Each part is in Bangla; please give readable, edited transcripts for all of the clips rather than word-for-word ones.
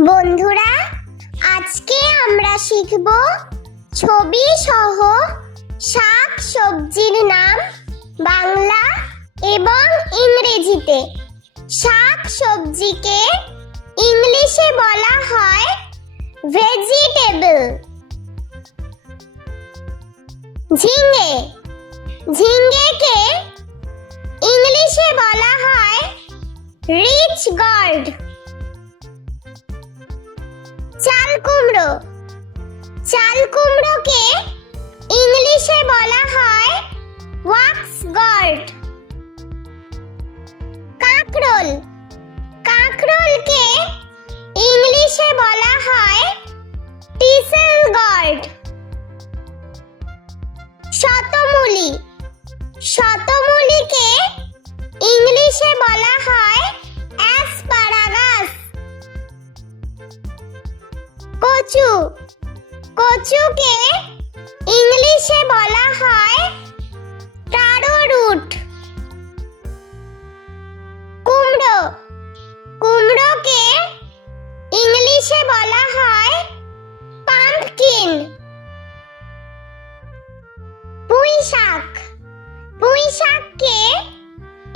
বন্ধুরা, আজকে আমরা শিখব ছবি সহ শাক সবজির নাম বাংলা এবং ইংরেজিতে। শাক সবজিকে ইংলিশে বলা হয় ভেজিটেবল। ঝিঙে, ঝিঙ্গেকে ইংলিশে বলা হয় রিচ গর্ড। চাল কুমড়ো, চাল কুমড়োকে ইংলিশে বলা হয় ওয়াক্স গর্ড। কাঁকরোল, কাঁকরোলকে ইংলিশে বলা হয় টিসেল গর্ড। শতমূলি, শতমূলিকে ইংলিশে বলা হয় অ্যাসপারাগাস। কচু, কচুকে ইংলিশে বলা হয় টারো রুট। কুমড়ো, কুমড়োকে ইংলিশে বলা হয় পাম্পকিন। পুঁই শাক, পুঁই শাককে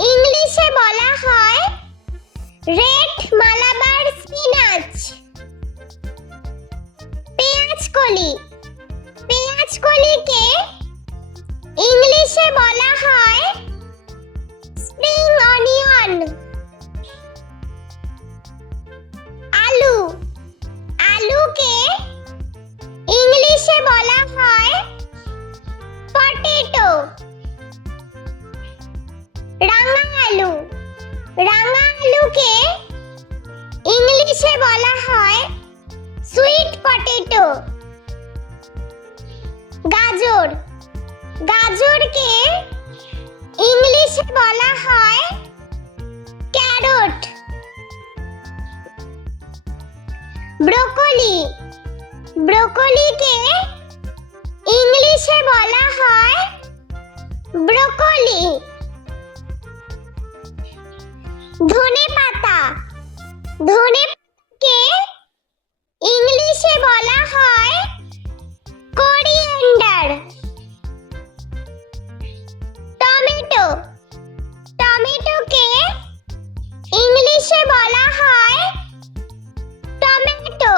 ইংলিশে বলা হয় রেড মালাবার স্পিনাচ। পেঁয়াজকলি, পেঁয়াজকলিকে ইংলিশে বলা হয় স্প্রিং অনিয়ন। আলু, আলুকে ইংলিশে বলা হয় পটেটো। রাঙা আলু, রাঙা আলুকে ইংলিশে বলা হয় সুইট পটেটো। গাজর, গাজরকে ইংলিশে বলা হয় ক্যারট। ব্রোকলি, ব্রোকলিকে ইংলিশে বলা হয় ব্রোকলি। ধনেপাতা, ধনেপাতাকে ইংলিশে বলা হয় কোরিয়েন্ডার। টমেটো, টমেটোকে ইংলিশে বলা হয় টমেটো।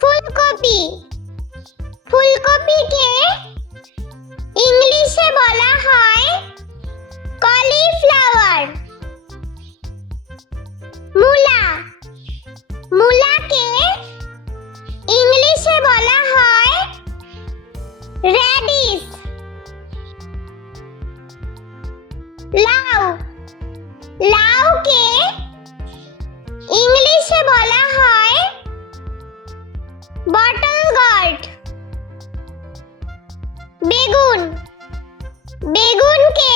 ফুলকপি, ফুলকপিকে ইংলিশে বলা হয় কলিফ্লাওয়ার। মূলা, মূলাকে ইংলিশে বলা হয় রেডিশ। লাউ, লাউকে ইংলিশে বলা হয় বটল গর্ড। বেগুন, বেগুনকে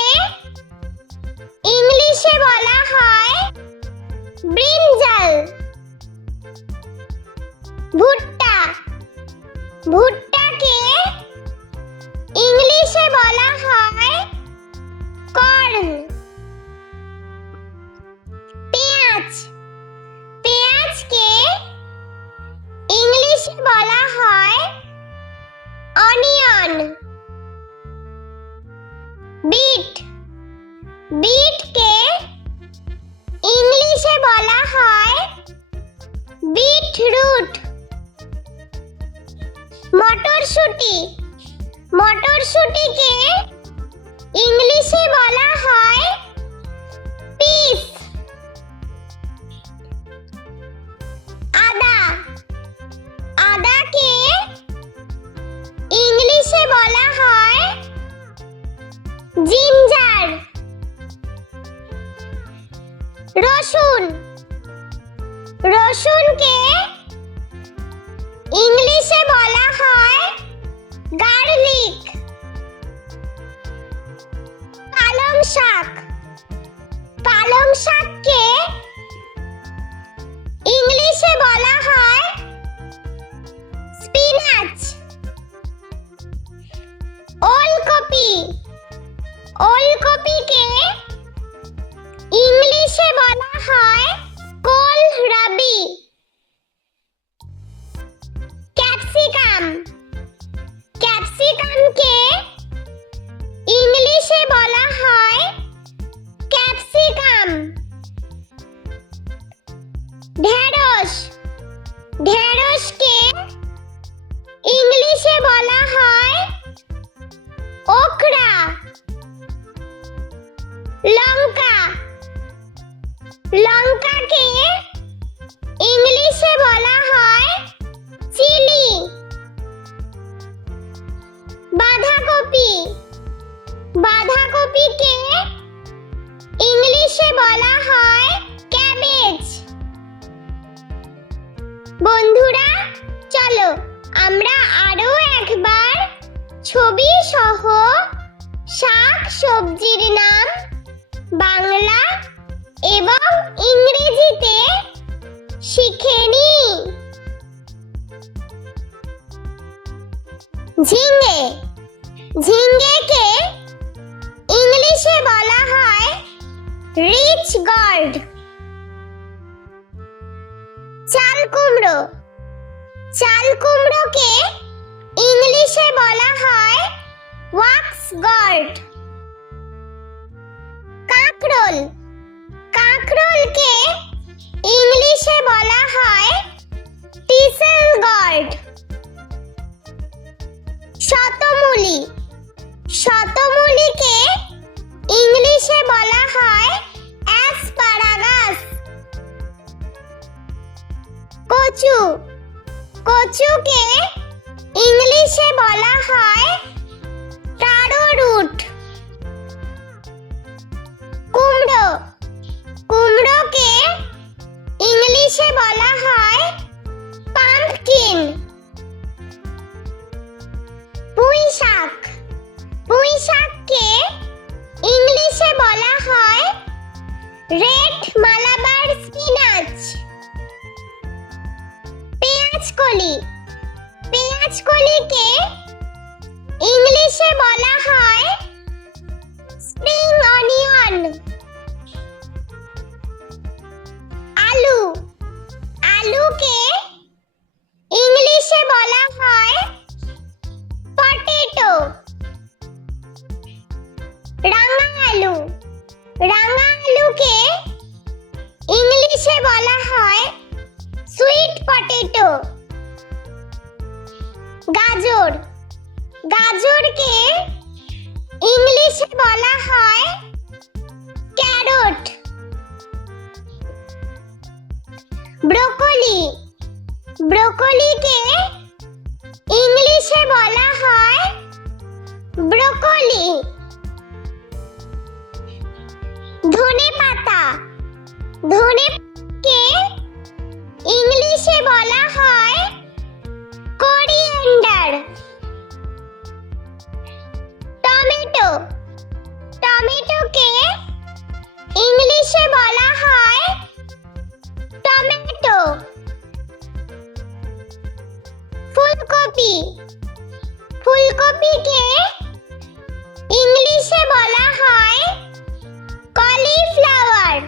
ইংলিশে বলা হয় ব্রিনজাল। ভুট্টা, ভুট্টাকে ইংলিশে বলা হয় কর্ন। পেঁয়াজ, পেঁয়াজকে ইংলিশে বলা হয় অনিয়ন। বিট, বিটকে ইংলিশে বলা হয় বিটরুট। মটরশুঁটি, মটরশুঁটিকে ইংলিশে বলা হয় পিস। আদা, আদাকে ইংলিশে বলা হয় জিঞ্জার। রসুন, রসুনকে ইংলিশে বলা হয় গার্লিক। পালং শাক, পালং শাককে ইংলিশে বলা হয় স্পিনাচ। ওলকপি, ওলকপিকে ইংলিশে বলা হয় লঙ্কা লঙ্কাকে ইংলিশে বলা হয় চিলি। বাঁধাকপি বাঁধাকপিকে ইংলিশে বলা হয় ক্যাবেজ। বন্ধুরা, চলো আমরা আরো একবার ছবি সহ শাক সবজির নাম বাংলা এবং ইংরেজিতে শিখে নিই। ঝিঙে ঝিঙ্গেকে ইংলিশে বলা হয় রিচ গর্ড। চাল কুমড়ো চাল কুমড়োকে ইংলিশে বলা হয় ওয়াক্স গর্ড। কাঁকরোল কাঁকরোলকে ইংলিশে বলা হয় টিসেল গর্ড। শতমূলি শতমূলিকে ইংলিশে বলা হয় অ্যাসপারাগাস। কচু কচুকে ইংলিশে বলা হয় টারো রুট। কুমড়ো কুমড়োকে ইংলিশে বলা হয় পাম্পকিন। পুঁই শাক পুঁই শাককে ইংলিশে বলা হয় রেড মালাবার স্পিনাচ। পেঁয়াজকলিকে ইংলিশে বলা হয় স্প্রিং অনিয়ন। আলুকে ইংলিশে বলা হয় পটেটো। রাঙা আলুকে ইংলিশে বলা হয় সুইট পটেটো। গাজরকে ইংলিশে বলা হয় ক্যারট। ব্রোকলিকে ইংলিশে বলা হয় ব্রোকলি। ধনেপাতাকে ইংলিশে বলা হয় কোরিয়েন্ডার। টমেটোকে ইংলিশে বলা হয় টমেটো। ফুলকপিকে ইংলিশে বলা হয় কলিফ্লাওয়ার।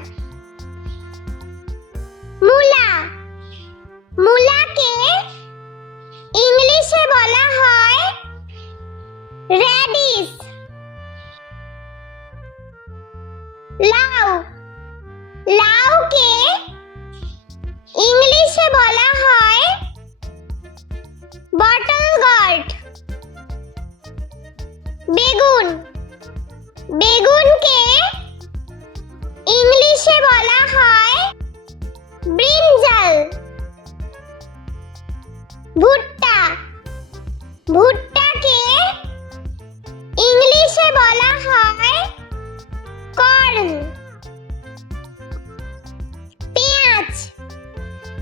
মূলাকে ইংলিশে বলা হয় রেডিশ। লাউকে ইংলিশে বলা হয় বটল গর্ড। বেগুনকে ইংলিশে বলা হয় ব্রিনজাল। ভুট্টাকে ইংলিশে বলা হয় কর্ন।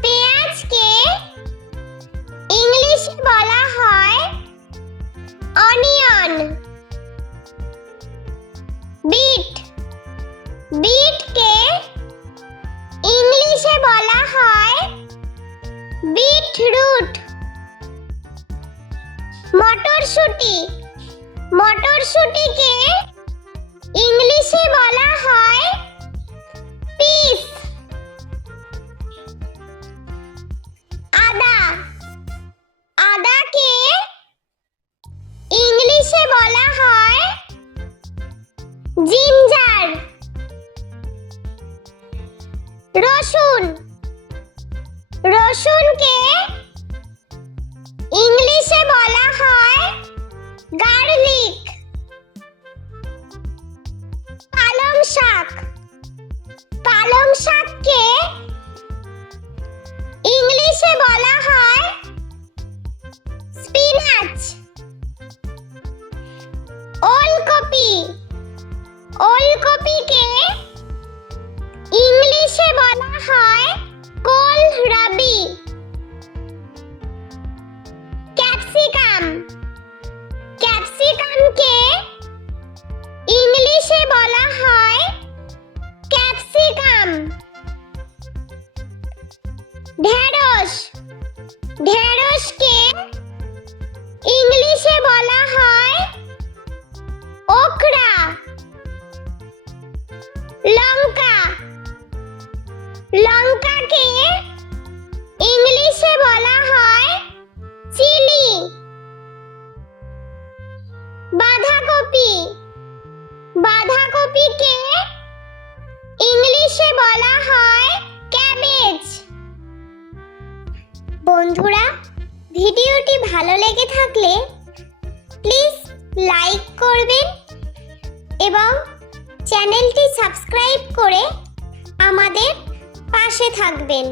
পেঁয়াজকে ইংলিশে বলা হয় অনিয়ন। বিটকে ইংলিশে বলা হয় বিটরুট। মটরশুঁটিকে ইংলিশে বলা হয় পিস। আদাকে ইংলিশে বলা হয় জিঞ্জার। রসুনকে ইংলিশে বলা হয় গার্লিক। পালং শাক। পালং শাককে ইংলিশে বলা হয় স্পিনাচ। ওলকপি, ওলকপিকে ইংলিশে বলা হয় কোলরাবি। ক্যাপসিকাম, ক্যাপসিকামকে ইংলিশে বলা হয় ক্যাপসিকাম। ঢেঁড়স, ঢেঁড়সকে ইংলিশে বলা হয় ওকরা। লঙ্কা, লঙ্কাকে ইংলিশে বলা হয় চিলি। বাঁধাকপি, বাঁধাকপিকে ইংলিশে বলা হয় ক্যাবেজ। বন্ধুরা, ভিডিওটি ভালো লেগে থাকলে প্লিজ লাইক করবেন এবং চ্যানেলটি সাবস্ক্রাইব করে আমাদের পাশে থাকবেন।